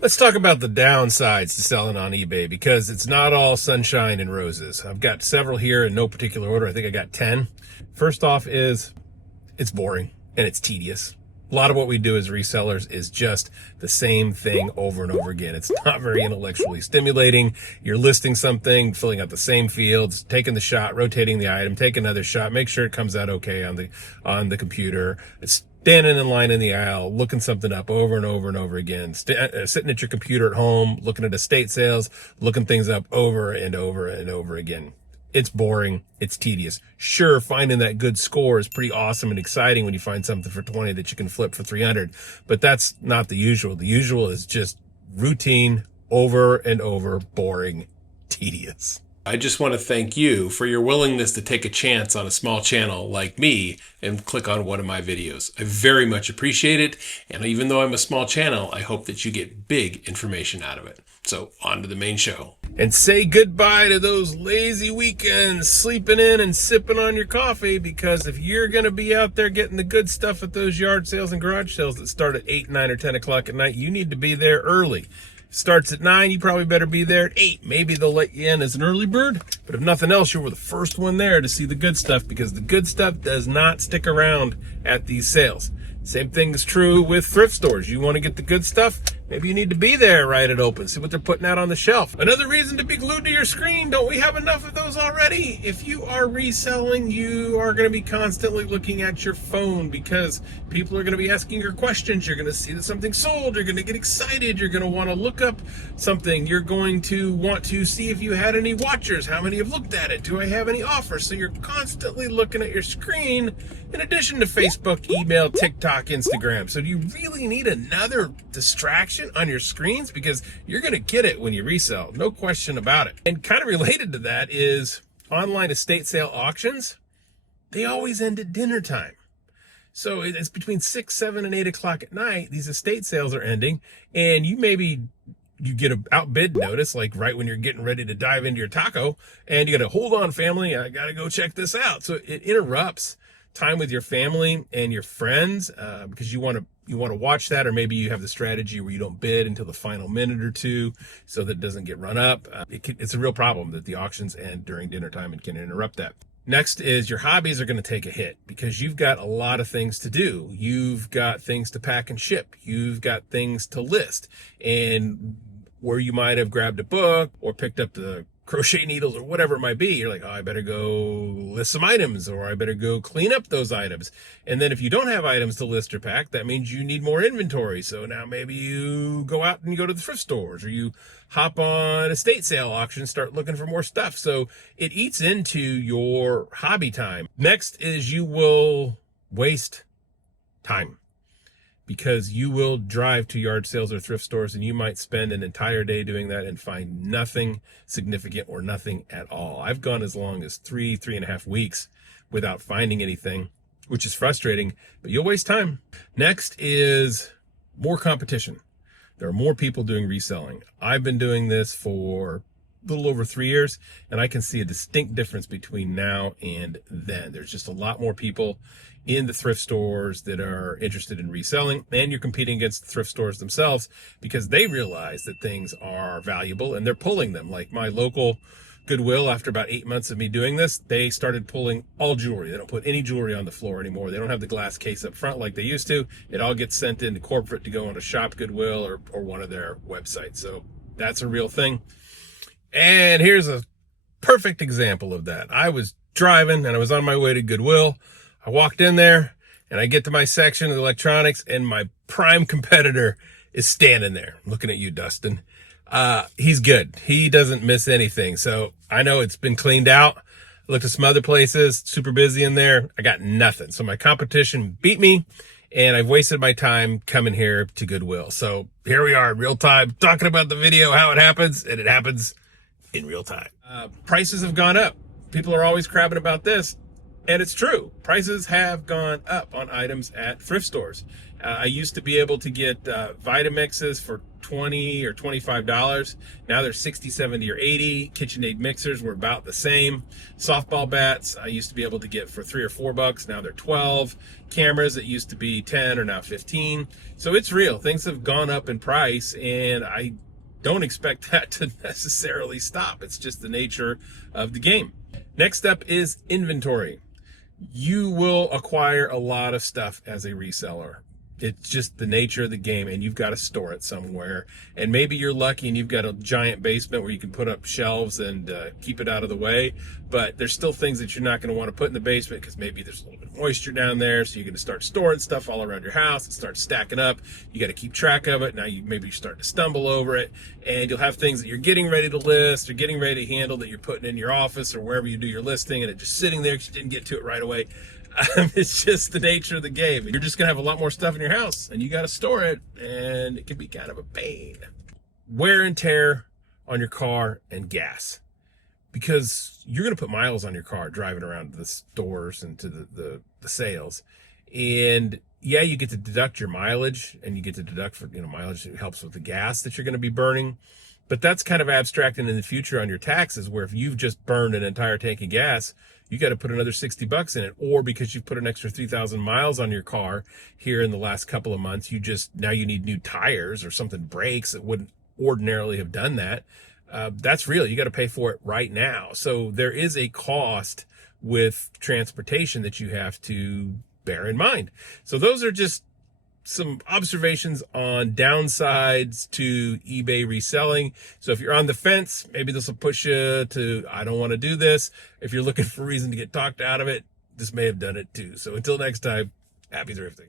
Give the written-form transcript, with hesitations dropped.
Let's talk about the downsides to selling on eBay, because it's not all sunshine and roses. I've got several here in no particular order. I think I got 10. First off is it's boring and it's tedious. A lot of what we do as resellers is just the same thing over and over again. It's not very intellectually stimulating. You're listing something, filling out the same fields, taking the shot, rotating the item, take another shot, make sure it comes out okay on the computer. It's standing in line in the aisle, looking something up over and over and over again, sitting at your computer at home, looking at estate sales, looking things up over and over and over again. It's boring. It's tedious. Sure, finding that good score is pretty awesome and exciting when you find something for 20 that you can flip for 300, but that's not the usual. The usual is just routine, over and over, boring, tedious. I just want to thank you for your willingness to take a chance on a small channel like me and click on one of my videos. I very much appreciate it. And even though I'm a small channel, I hope that you get big information out of it. So on to the main show. And say goodbye to those lazy weekends, sleeping in and sipping on your coffee, because if you're going to be out there getting the good stuff at those yard sales and garage sales that start at 8, 9, or 10 o'clock at night, you need to be there early. Starts at 9, you probably better be there at 8. Maybe they'll let you in as an early bird, but if nothing else, you were the first one there to see the good stuff, because the good stuff does not stick around at these sales. Same thing is true with thrift stores. You want to get the good stuff? Maybe you need to be there right at open. See what they're putting out on the shelf. Another reason to be glued to your screen. Don't we have enough of those already? If you are reselling, you are going to be constantly looking at your phone, because people are going to be asking your questions. You're going to see that something sold. You're going to get excited. You're going to want to look up something. You're going to want to see if you had any watchers. How many have looked at it? Do I have any offers? So you're constantly looking at your screen, in addition to Facebook, email, TikTok, Instagram. So do you really need another distraction on your screens? Because you're going to get it when you resell, no question about it. And kind of related to that is online estate sale auctions. They always end at dinner time. So it's between 6, 7, and 8 o'clock at night. These estate sales are ending, and you get a outbid notice, like right when you're getting ready to dive into your taco, and you got to hold on, family, I got to go check this out. So it interrupts time with your family and your friends, because you want to watch that, or maybe you have the strategy where you don't bid until the final minute or two so that it doesn't get run up. It's a real problem that the auctions end during dinner time and can interrupt that. Next is your hobbies are going to take a hit, because you've got a lot of things to do. You've got things to pack and ship. You've got things to list. And where you might have grabbed a book or picked up the crochet needles or whatever it might be, you're like, oh, I better go list some items, or I better go clean up those items. And then if you don't have items to list or pack, that means you need more inventory. So now maybe you go out and you go to the thrift stores, or you hop on estate sale auctions, start looking for more stuff. So it eats into your hobby time. Next is you will waste time, because you will drive to yard sales or thrift stores, and you might spend an entire day doing that and find nothing significant or nothing at all. I've gone as long as 3.5 weeks without finding anything, which is frustrating, but you'll waste time. Next is more competition. There are more people doing reselling. I've been doing this for a little over 3 years, and I can see a distinct difference between now and then. There's just a lot more people in the thrift stores that are interested in reselling, and you're competing against the thrift stores themselves, because they realize that things are valuable and they're pulling them. Like my local Goodwill, after about 8 months of me doing this, they started pulling all jewelry. They don't put any jewelry on the floor anymore. They don't have the glass case up front like they used to. It all gets sent into corporate to go on a shop Goodwill or one of their websites. So that's a real thing. And here's a perfect example of that. I was driving and I was on my way to Goodwill. I walked in there and I get to my section of electronics, and my prime competitor is standing there looking at you, Dustin. He's good. He doesn't miss anything. So I know it's been cleaned out. I looked at some other places, super busy in there. I got nothing. So my competition beat me, and I've wasted my time coming here to Goodwill. So here we are in real time talking about the video, how it happens, and it happens in real time. Prices have gone up. People are always crabbing about this. And it's true. Prices have gone up on items at thrift stores. I used to be able to get Vitamixes for $20 or $25. Now they're 60, 70, or 80. KitchenAid mixers were about the same. Softball bats I used to be able to get for $3 or $4. Now they're 12. Cameras that used to be 10 are now 15. So it's real. Things have gone up in price, and I don't expect that to necessarily stop. It's just the nature of the game. Next up is inventory. You will acquire a lot of stuff as a reseller. It's just the nature of the game, and you've got to store it somewhere. And maybe you're lucky and you've got a giant basement where you can put up shelves and keep it out of the way. But there's still things that you're not going to want to put in the basement because maybe there's a little bit of moisture down there. So you're going to start storing stuff all around your house and start stacking up. You got to keep track of it. Now maybe you're starting to stumble over it, and you'll have things that you're getting ready to list or getting ready to handle that you're putting in your office or wherever you do your listing, and it's just sitting there because you didn't get to it right away. It's just the nature of the game. You're just going to have a lot more stuff in your house, and you got to store it, and it can be kind of a pain. Wear and tear on your car and gas, because you're going to put miles on your car driving around to the stores and to the sales. And yeah, you get to deduct your mileage, and you get to deduct for, mileage that helps with the gas that you're going to be burning. But that's kind of abstracting in the future on your taxes, where if you've just burned an entire tank of gas, you got to put another $60 in it. Or because you've put an extra 3,000 miles on your car here in the last couple of months, now you need new tires or something breaks that wouldn't ordinarily have done that. That's real. You got to pay for it right now. So there is a cost with transportation that you have to bear in mind. So those are just some observations on downsides to eBay reselling. So if you're on the fence, maybe this will push you to, I don't want to do this. If you're looking for a reason to get talked out of it, this may have done it too. So until next time, happy thrifting.